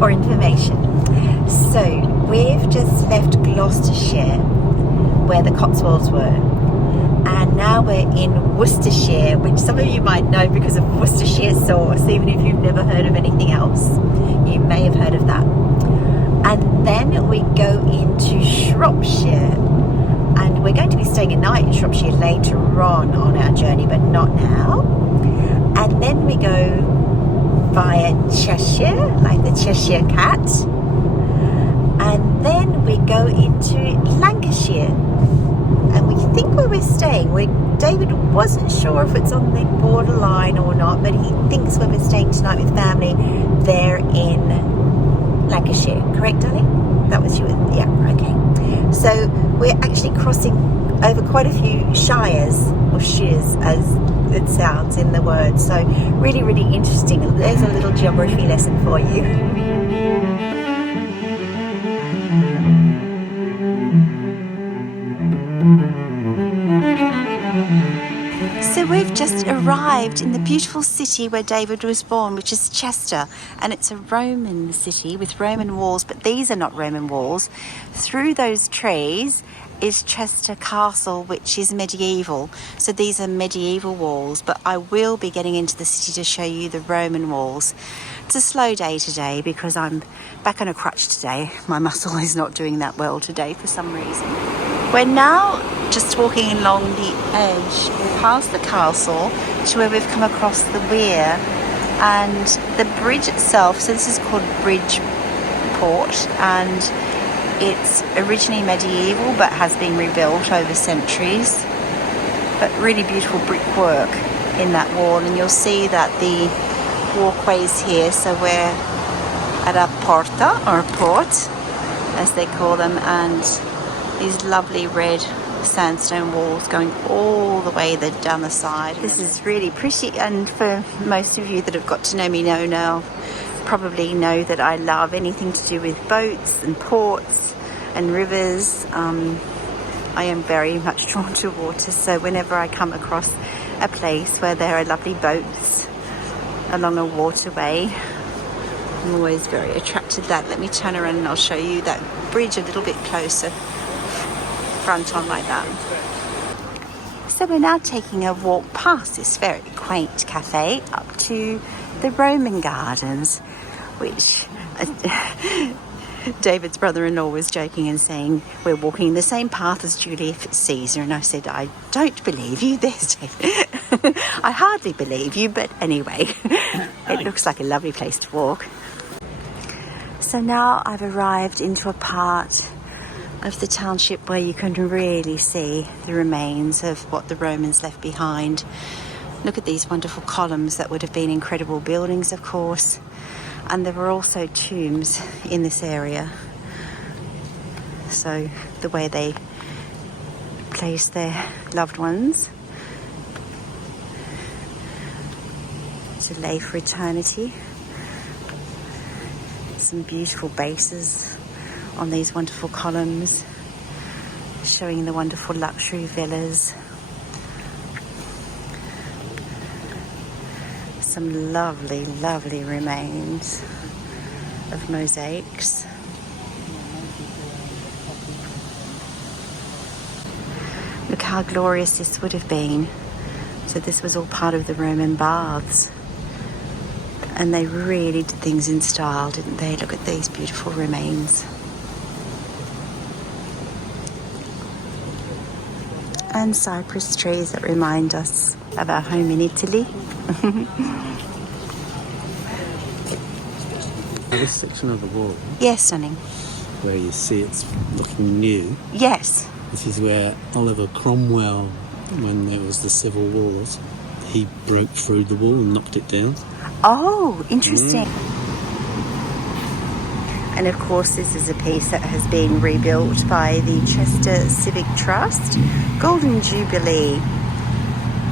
or information. So we've just left Gloucestershire, where the Cotswolds were, and now we're in Worcestershire, which some of you might know because of Worcestershire sauce. Even if you've never heard of anything else, you may have heard of that. And then we go into Shropshire, and we're going to be staying a night in Shropshire later on our journey, but not now. And then we go via Cheshire, like the Cheshire Cat, and then we go into Lancashire, and we think where we're staying, David wasn't sure if it's on the borderline or not, but he thinks where we're staying tonight with family, they're in Lancashire. Correct, darling? That was you? Yeah, okay. So we're actually crossing over quite a few shires, or shears as it sounds in the word. So really, really interesting. There's a little geography lesson for you. So we've just arrived in the beautiful city where David was born, which is Chester, and it's a Roman city with Roman walls, but these are not Roman walls. Through those trees is Chester Castle, which is medieval. So these are medieval walls, but I will be getting into the city to show you the Roman walls. It's a slow day today because I'm back on a crutch today. My muscle is not doing that well today for some reason. We're now just walking along the edge past the castle to where we've come across the weir and the bridge itself. So this is called Bridgeport, and it's originally medieval but has been rebuilt over centuries. But really beautiful brickwork in that wall, and you'll see that the walkways here. So we're at a porta, or a port as they call them, and these lovely red sandstone walls going all the way down the side. This is really pretty, and for most of you that have got to know me now probably know that I love anything to do with boats and ports and rivers. I am very much drawn to water, so whenever I come across a place where there are lovely boats along a waterway, I'm always very attracted to that. Let me turn around and I'll show you that bridge a little bit closer, front on like that. So we're now taking a walk past this very quaint cafe up to the Roman gardens, which David's brother-in-law was joking and saying we're walking the same path as Julius Caesar, and I said, I don't believe you. There's David. I hardly believe you, but anyway, it looks like a lovely place to walk. So now I've arrived into a part of the township where you can really see the remains of what the Romans left behind. Look at these wonderful columns that would have been incredible buildings, of course. And there were also tombs in this area. So the way they placed their loved ones to lay for eternity. Some beautiful bases on these wonderful columns, showing the wonderful luxury villas. Some lovely, lovely remains of mosaics. Look how glorious this would have been. So this was all part of the Roman baths. And they really did things in style, didn't they? Look at these beautiful remains. And cypress trees that remind us of our home in Italy. This section of the wall, Yes, stunning. where you see it's looking new, Yes. this is where Oliver Cromwell, when there was the civil wars, he broke through the wall and knocked it down. Oh, interesting. And of course this is a piece that has been rebuilt by the Chester Civic Trust. Golden Jubilee.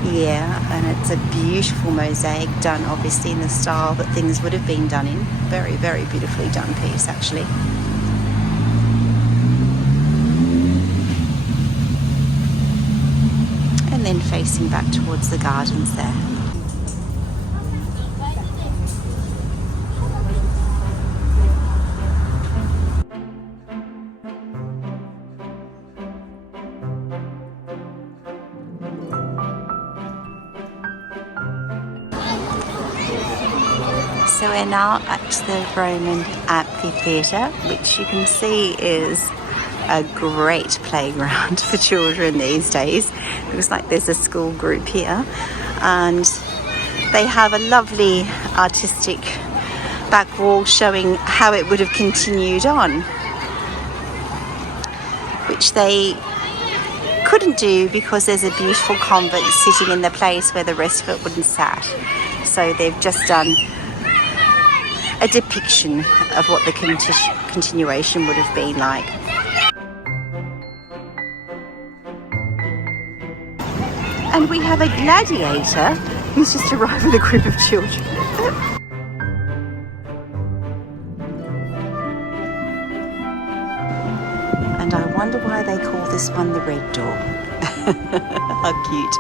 Yeah, and it's a beautiful mosaic done obviously in the style that things would have been done in. Very, very beautifully done piece actually. And then facing back towards the gardens there. we're now at the Roman amphitheatre, which you can see is a great playground for children these days. It looks like there's a school group here, and they have a lovely artistic back wall showing how it would have continued on, which they couldn't do because there's a beautiful convent sitting in the place where the rest of it wouldn't sat. So they've just done a depiction of what the continuation would have been like. And we have a gladiator who's just arrived with a group of children. And I wonder why they call this one the Red Door. How cute.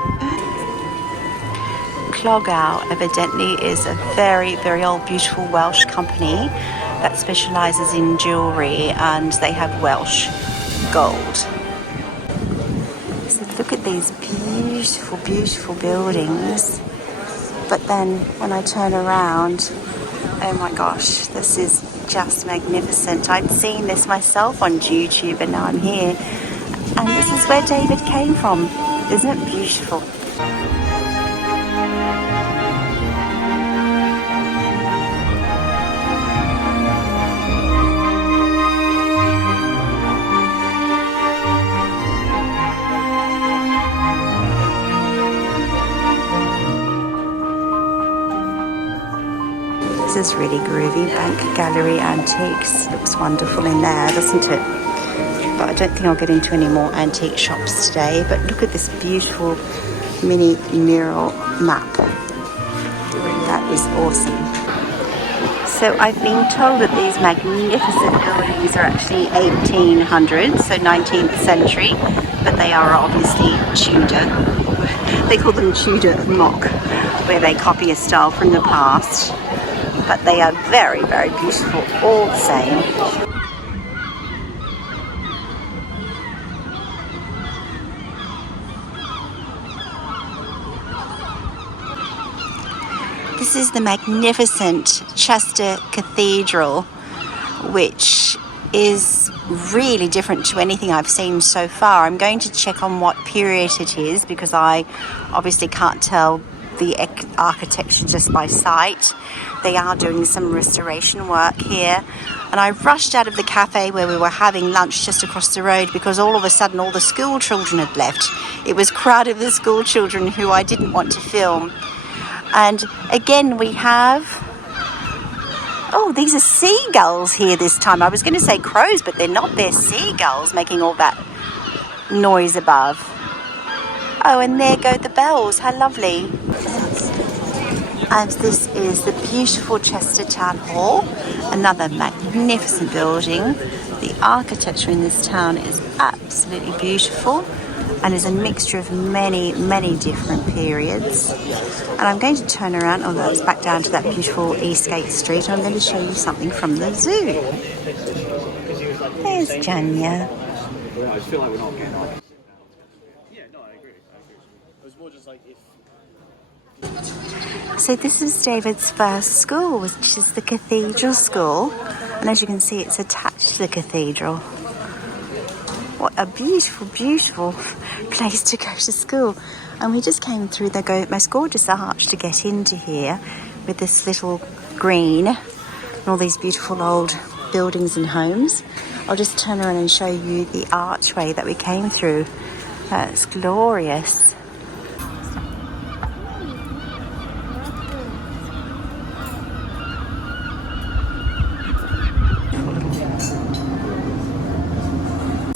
Clogau evidently is a very, very old, beautiful Welsh company that specialises in jewellery, and they have Welsh gold. So look at these beautiful, beautiful buildings. But then when I turn around, oh my gosh, this is just magnificent. I'd seen this myself on YouTube, and now I'm here. And this is where David came from. Isn't it beautiful? This is really groovy. Bank Gallery Antiques. Looks wonderful in there, doesn't it? But I don't think I'll get into any more antique shops today. But look at this beautiful mini mural map. That is awesome. So I've been told that these magnificent buildings are actually 1800s, so 19th century, but they are obviously Tudor. They call them Tudor mock, where they copy a style from the past. But they are very, very beautiful all the same. This is the magnificent Chester Cathedral, which is really different to anything I've seen so far. I'm going to check on what period it is, because I obviously can't tell the architecture just by sight. They are doing some restoration work here, and I rushed out of the cafe where we were having lunch just across the road, because all of a sudden all the school children had left. It was crowded with school children who I didn't want to film. And again we have, oh, these are seagulls here this time. I was going to say crows, but they're not. They're seagulls making all that noise above. Oh, and there go the bells. How lovely. And this is the beautiful Chester Town Hall, another magnificent building. The architecture in this town is absolutely beautiful and is a mixture of many, many different periods. And I'm going to turn around, oh, that's back down to that beautiful Eastgate Street, and I'm going to show you something from the zoo. There's Janya. I just feel like we're not getting on. Yeah, no, I agree. It was more just like if. So this is David's first school, which is the Cathedral School. And as you can see, it's attached to the cathedral. What a beautiful, beautiful place to go to school. And we just came through the most gorgeous arch to get into here, with this little green and all these beautiful old buildings and homes. I'll just turn around and show you the archway that we came through. That's glorious.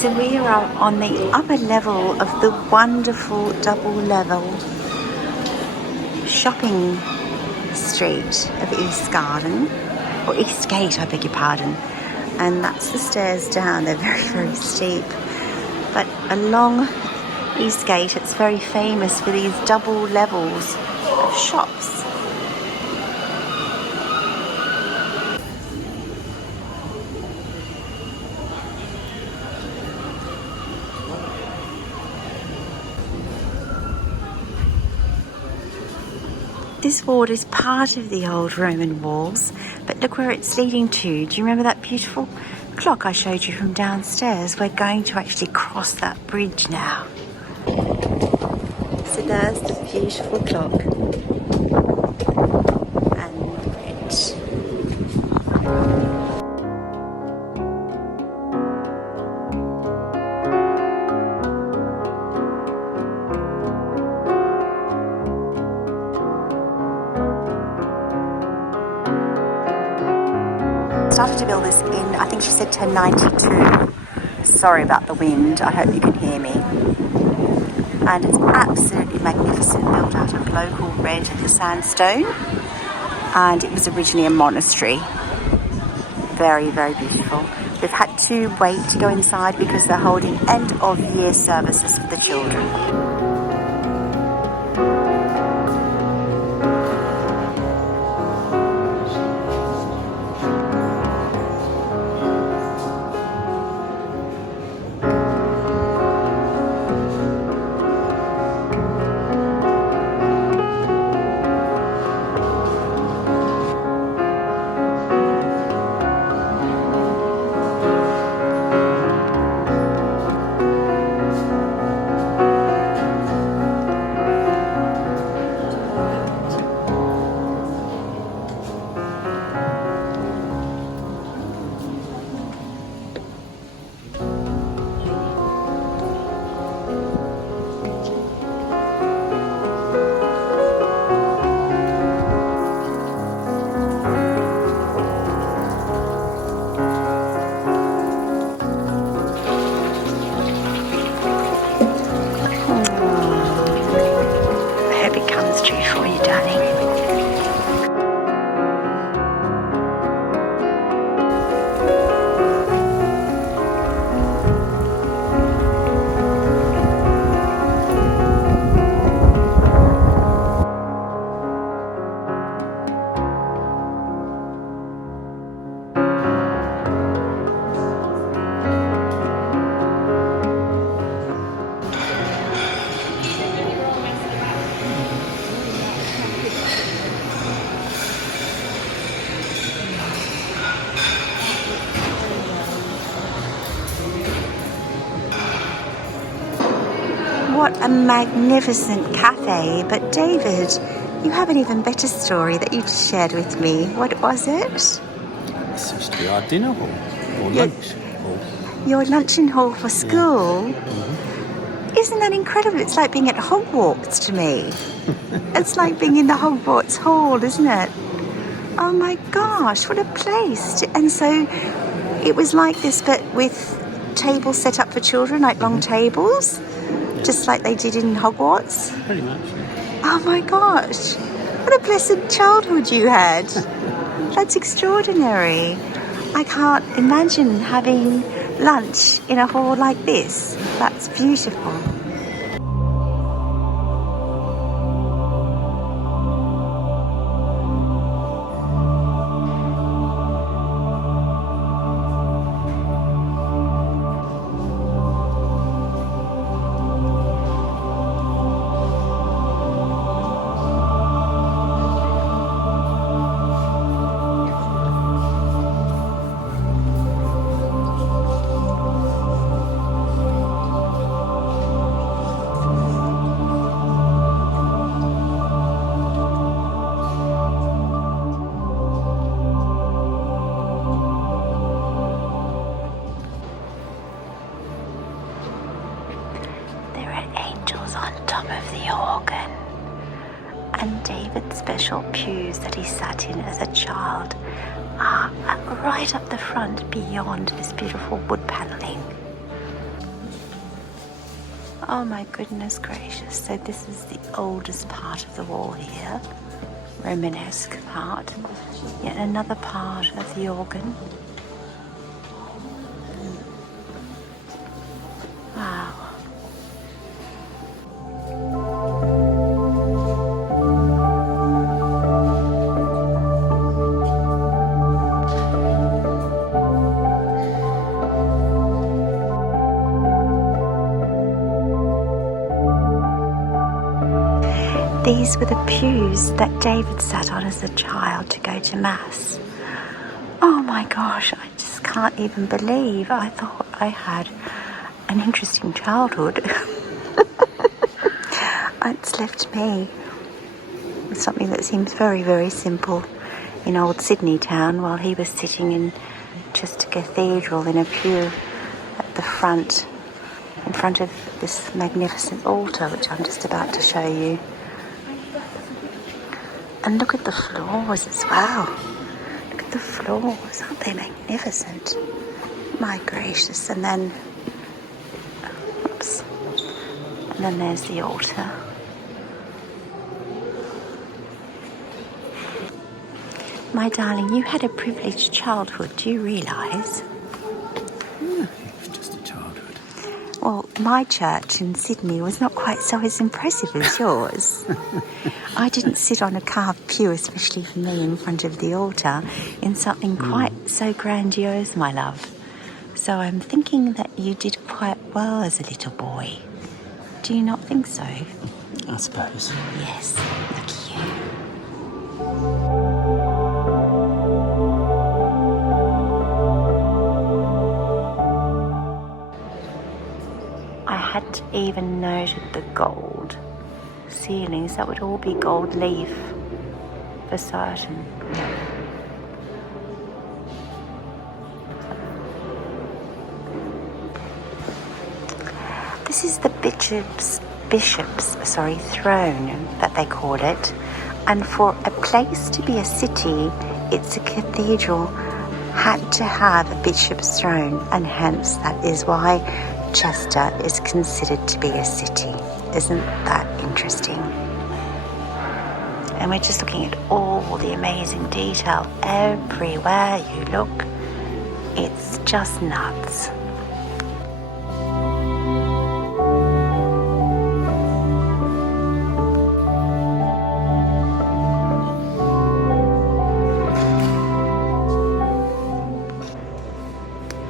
So we are on the upper level of the wonderful double level shopping street of Eastgate, I beg your pardon. And that's the stairs down. They're very, very steep. But along Eastgate, it's very famous for these double levels of shops. this ward is part of the old Roman walls, but look where it's leading to. Do you remember that beautiful clock I showed you from downstairs? We're going to actually cross that bridge now. So there's the beautiful clock and the bridge. Started to build this in, I think she said 1092. Sorry about the wind, I hope you can hear me. And it's absolutely magnificent, built out of local red sandstone. And it was originally a monastery. Very, very beautiful. We've had to wait to go inside because they're holding end of year services for the children. What a magnificent cafe. But David, you have an even better story that you shared with me. What was it? This used to be our dinner hall, or lunch hall. Your luncheon hall for school? Isn't that incredible? It's like being at Hogwarts to me. It's like being in the Hogwarts Hall, isn't it? Oh my gosh, what a place. And so it was like this, but with tables set up for children, like long tables, just like they did in Hogwarts. Pretty much. Oh my gosh, what a blessed childhood you had. That's extraordinary. I can't imagine having lunch in a hall like this. That's beautiful. And David's special pews that he sat in as a child are right up the front beyond this beautiful wood panelling. Oh my goodness gracious. So this is the oldest part of the wall here, Romanesque part. Yet another part of the organ. Wow. These were the pews that David sat on as a child to go to Mass. Oh my gosh, I just can't even believe I thought I had an interesting childhood. It's left me with something that seems very, very simple in old Sydney town, while he was sitting in Chester Cathedral in a pew at the front, in front of this magnificent altar, which I'm just about to show you. And look at the floors as well. Look at the floors, aren't they magnificent? My gracious. And then, oops, and then there's the altar. My darling, you had a privileged childhood, do you realise? Just a childhood. Well, my church in Sydney was not quite so as impressive as yours. I didn't sit on a carved pew, especially for me, in front of the altar, in something quite so grandiose, my love. So I'm thinking that you did quite well as a little boy. Do you not think so? I suppose. Yes, look at you. I hadn't even noted the gold ceilings. That would all be gold leaf for certain. This is the bishop's throne that they call it, and for a place to be a city, it's a cathedral had to have a bishop's throne, and hence that is why Chester is considered to be a city. Isn't that interesting? And we're just looking at all the amazing detail everywhere you look. It's just nuts.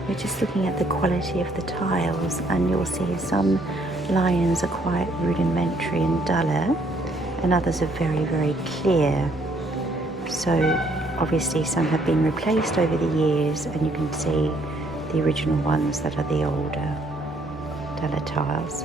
We're just looking at the quality of the tiles, and you'll see some lines are quite rudimentary and duller, and others are very, very clear. So obviously some have been replaced over the years, and you can see the original ones that are the older, duller tiles.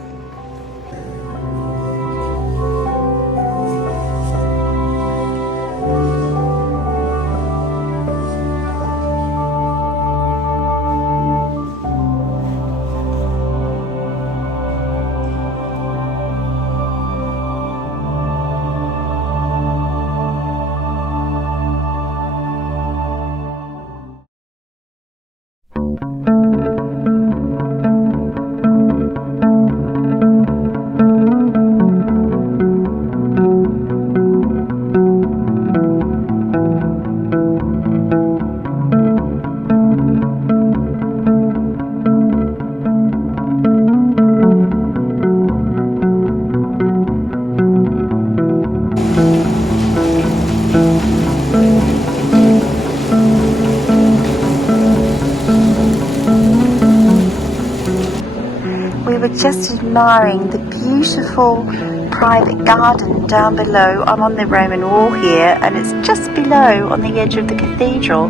We were just admiring the beautiful private garden down below. I'm on the Roman wall here, and it's just below on the edge of the cathedral.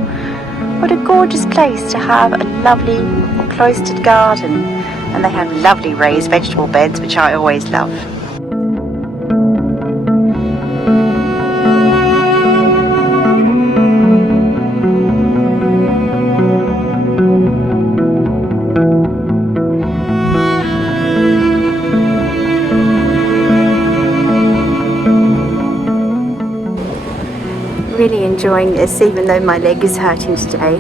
What a gorgeous place to have a lovely cloistered garden. And they have lovely raised vegetable beds, which I always love. Really enjoying this, even though my leg is hurting today,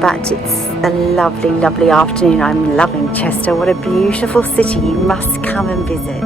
but it's a lovely, lovely afternoon. I'm loving Chester. What a beautiful city. You must come and visit.